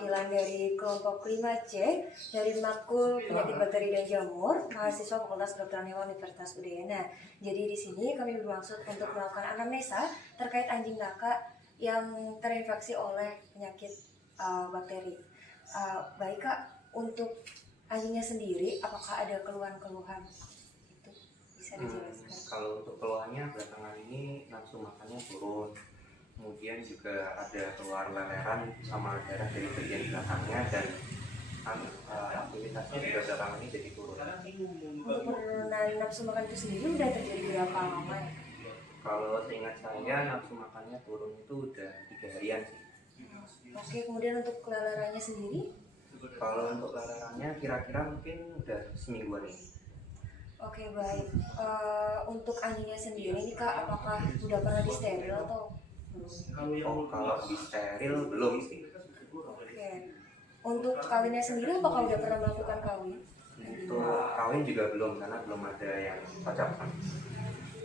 perwakilan dari kelompok 5C dari Matkul Penyakit Bakteri dan Jamur, mahasiswa Fakultas Kedokteran Hewan Universitas Udayana. Jadi di sini kami bermaksud untuk melakukan anamnesa terkait anjing nakak yang terinfeksi oleh penyakit bakteri. Baik Kak, untuk anjingnya sendiri apakah ada keluhan-keluhan? Itu bisa dijelaskan. Kalau untuk keluhannya belakangan ini nafsu makannya turun. Kemudian juga ada keluar leleran sama darah dari bagian belakangnya dan aktivitasnya juga belakangan ini jadi turun. Untuk penurunan nafsu makan itu sendiri udah terjadi berapa lama? Kalau seingat saya nafsu makannya turun itu udah 3 harian sih. Oke, kemudian untuk kelelarannya sendiri? Kalau untuk lelerannya kira-kira mungkin udah semingguan ini. Oke, baik. Untuk anjingnya sendiri ini Kak, apakah udah pernah disteril atau belum? Kalau di steril belum sih. Oke. Untuk kawinnya sendiri apakah udah pernah melakukan kawin? Untuk kawin juga belum karena belum ada yang cocok.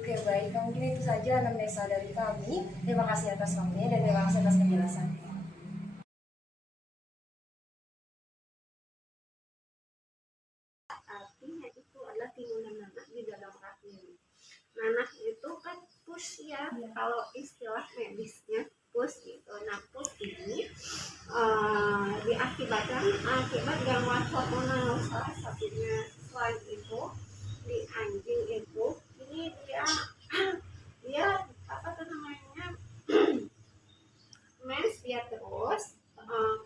Oke, baik. Mungkin itu saja anamnesa dari kami. Terima kasih atas waktunya dan terima kasih atas penjelasannya. Artinya itu adalah timunan nanah di dalam rahim. Nanah itu kan pus ya, kalau istilah medisnya pus gitu. Nah, pus ini diakibatkan akibat gangguan hormonal salah satunya. Selain itu di anjing itu ini dia apa tuh namanya mens dia terus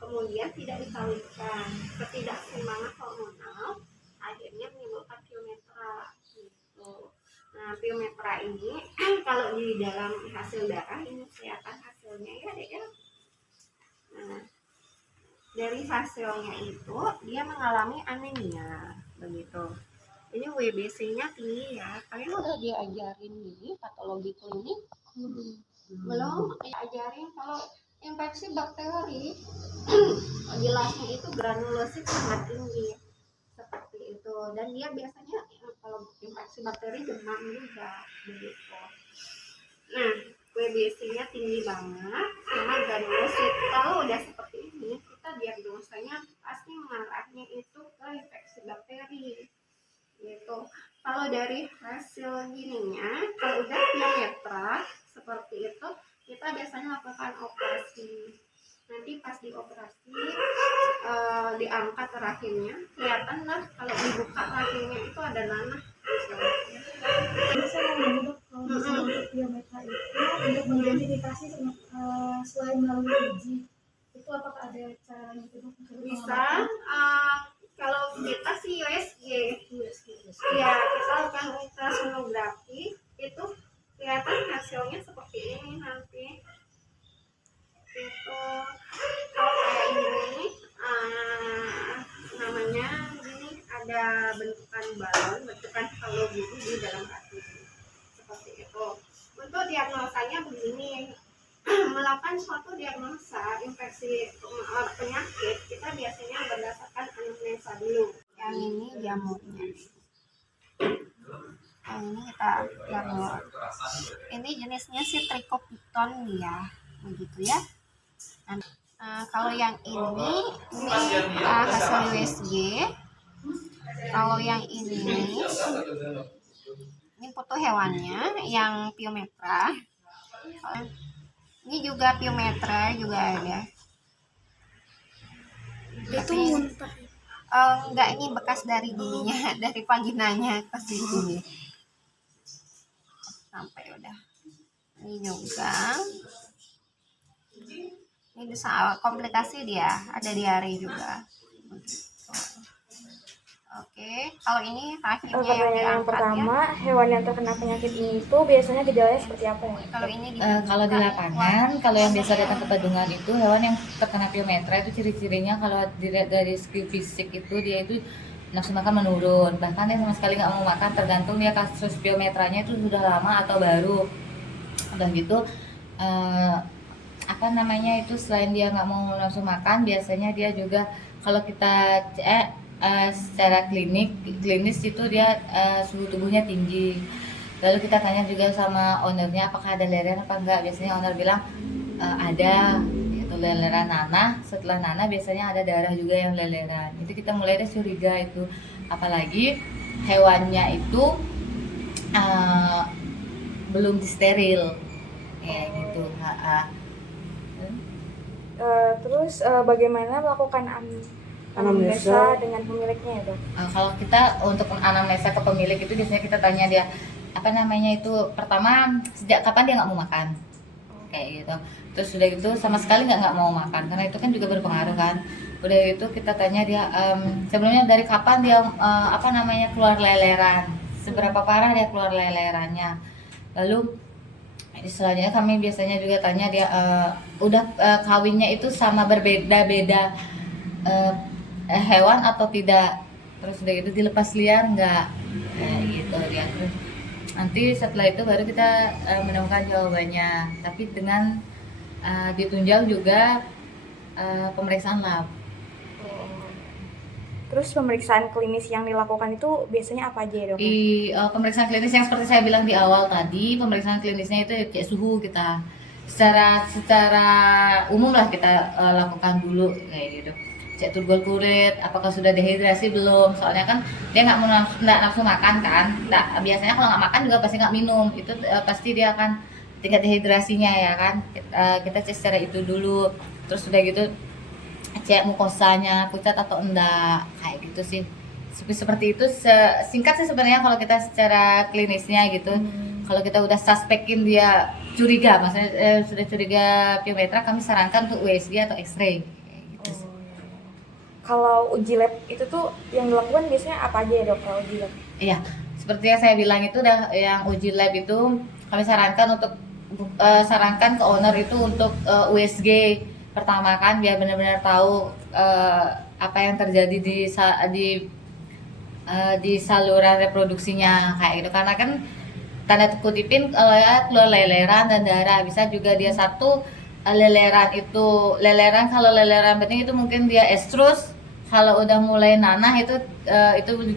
kemudian tidak dikawinkan, ketidakseimbangan hormonal akhirnya menimbulkan piometra gitu. Nah, piometra ini kalau di dalam hasil darah ini kelihatan hasilnya ya deh ya. Nah, dari hasilnya itu dia mengalami anemia begitu. Ini WBC-nya tinggi ya. Kalian udah diajarin ini patologi klinik? Belum diajarin kalau infeksi bakteri jelasnya itu granulosit sangat tinggi seperti itu, dan dia biasanya kalau infeksi bakteri demam juga begitu. Nah, WBC-nya tinggi banget sama granulosit. Kalau udah seperti ini kita diagnosanya pasti mengarahnya itu ke infeksi bakteri gitu. Kalau dari hasil gininya, kalau udah piometra seperti itu, kita biasanya lakukan operasi. Nanti pas dioperasi diangkat rahimnya, kelihatan lah kalau dibuka rahimnya itu ada nanah. Bisa menurut kalau misalnya untuk piometra itu untuk mengidentifikasi selain melalui uji itu apakah ada cara yang itu Bisa kalau kita sih USG ya, kita lakukan ultrasonografi itu kelihatan hasilnya seperti ini nanti itu. Kalau kayak ini namanya ini ada bentukan balon, bentukan halo gitu di dalam hati seperti itu. Untuk diagnosanya begini, melakukan suatu diagnosa infeksi penyakit kita biasanya berdasarkan anamnesa dulu. Yang ini jamurnya, yang ini kita jamur. Ini jenisnya si Trichopiton ya, begitu ya. Nah, kalau yang ini hasil USG. Kalau yang ini foto hewannya yang piometra. Ini juga piometra juga ada. itu muntah. Enggak, ini bekas dari gininya, dari vaginanya ke sini. Sampai udah. Ini juga. Ini bisa komplikasi dia, ada diare juga. Oke, kalau ini rahimnya Pertanyaan yang pertama, hewan yang terkena penyakit ini itu biasanya gejalanya seperti apa ya? Kalau ini kalau di lapangan, kalau yang biasa datang ke Badungan itu hewan yang terkena piometra itu ciri-cirinya kalau dilihat dari segi fisik itu dia itu nafsu makan menurun, bahkan dia sama sekali nggak mau makan, tergantung dia kasus piometranya itu sudah lama atau baru. Udah gitu apa namanya itu, selain dia nggak mau nafsu makan, biasanya dia juga kalau kita secara klinis itu dia suhu tubuhnya tinggi. Lalu kita tanya juga sama ownernya apakah ada leleran apa enggak, biasanya owner bilang ada gitu. leleran nanah. Setelah nanah biasanya ada darah juga yang leleran. Itu kita mulai dari curiga itu, apalagi hewannya itu belum disteril kayak gitu. Terus bagaimana melakukan anamnesa dengan pemiliknya ya, Dok? Kalau kita untuk anamnesa ke pemilik itu biasanya kita tanya dia apa namanya itu, pertama sejak kapan dia nggak mau makan kayak gitu. Terus sudah gitu sama sekali nggak mau makan, karena itu kan juga berpengaruh kan. Udah itu kita tanya dia sebelumnya dari kapan dia apa namanya keluar leleran, seberapa parah dia keluar lelerannya. Lalu selanjutnya kami biasanya juga tanya dia udah kawinnya itu sama berbeda-beda hewan atau tidak, terus udah itu dilepas liar nggak, gitu dia. Terus nanti setelah itu baru kita menemukan jawabannya, tapi dengan ditunjang juga pemeriksaan lab. Terus pemeriksaan klinis yang dilakukan itu biasanya apa aja ya, Dok? Di pemeriksaan klinis yang seperti saya bilang di awal tadi, pemeriksaan klinisnya itu cek suhu kita secara umum lah kita lakukan dulu kayak gitu. Cek turgor kulit, apakah sudah dehidrasi belum? Soalnya kan dia nggak nafsu makan kan. Biasanya kalau nggak makan juga pasti nggak minum. Itu pasti dia akan tingkat dehidrasinya ya kan. Kita cek secara itu dulu. Terus udah gitu cek mukosanya pucat atau enggak kayak gitu sih. Seperti itu singkat sih sebenarnya kalau kita secara klinisnya gitu. Kalau kita udah suspekin dia curiga, maksudnya sudah curiga piometra, kami sarankan untuk USG atau X-ray gitu sih. Kalau uji lab itu tuh yang dilakukan biasanya apa aja ya, Dok, kalau uji lab? Iya, seperti yang saya bilang itu udah yang uji lab itu kami sarankan untuk sarankan ke owner itu untuk USG pertama kan, biar benar-benar tahu apa yang terjadi di saluran reproduksinya kayak gitu. Karena kan tanda kutipin kalau ya keluar leleran dan darah, bisa juga dia satu leleran kalau leleran bening itu mungkin dia estrus. Kalau udah mulai nanah itu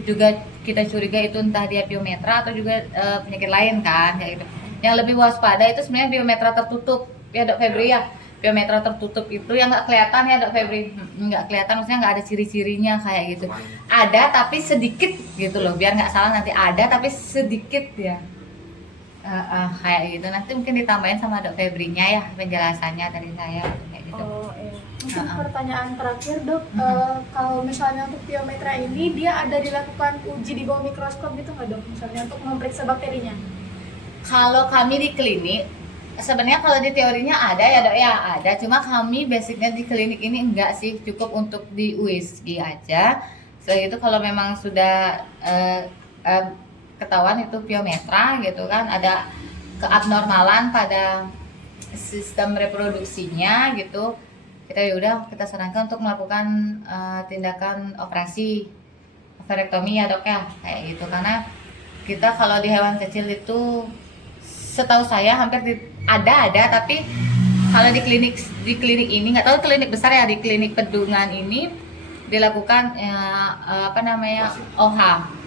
juga kita curiga itu entah dia piometra atau juga penyakit lain kan kayak gitu. Yang lebih waspada itu sebenarnya piometra tertutup ya, Dok Febri ya. Piometra tertutup itu yang nggak kelihatan ya, Dok Febri, nggak kelihatan, maksudnya nggak ada ciri-cirinya kayak gitu. Ada tapi sedikit gitu loh, biar nggak salah nanti ada tapi sedikit ya. Kayak gitu, nanti mungkin ditambahin sama Dok Febrinya ya penjelasannya dari saya kayak gitu. Mungkin pertanyaan terakhir, Dok, kalau misalnya untuk piometra ini dia ada dilakukan uji di bawah mikroskop gitu nggak, Dok? Misalnya untuk memeriksa bakterinya? Kalau kami di klinik sebenarnya kalau di teorinya ada ya, Dok ya, ada. Cuma kami basicnya di klinik ini enggak sih, cukup untuk di USG aja. Setelah itu kalau memang sudah ketahuan itu piometra gitu kan, ada keabnormalan pada sistem reproduksinya gitu, kita sarankan untuk melakukan tindakan operasi ovarektomi ya, Dok ya, kayak gitu. Karena kita kalau di hewan kecil itu setahu saya hampir ada tapi kalau di klinik ini nggak tahu klinik besar ya, di klinik Pedungan ini dilakukan OH.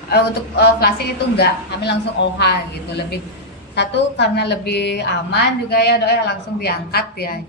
Untuk flushing itu enggak, kami langsung OH gitu, lebih satu karena lebih aman juga ya, Dok ya, langsung diangkat ya.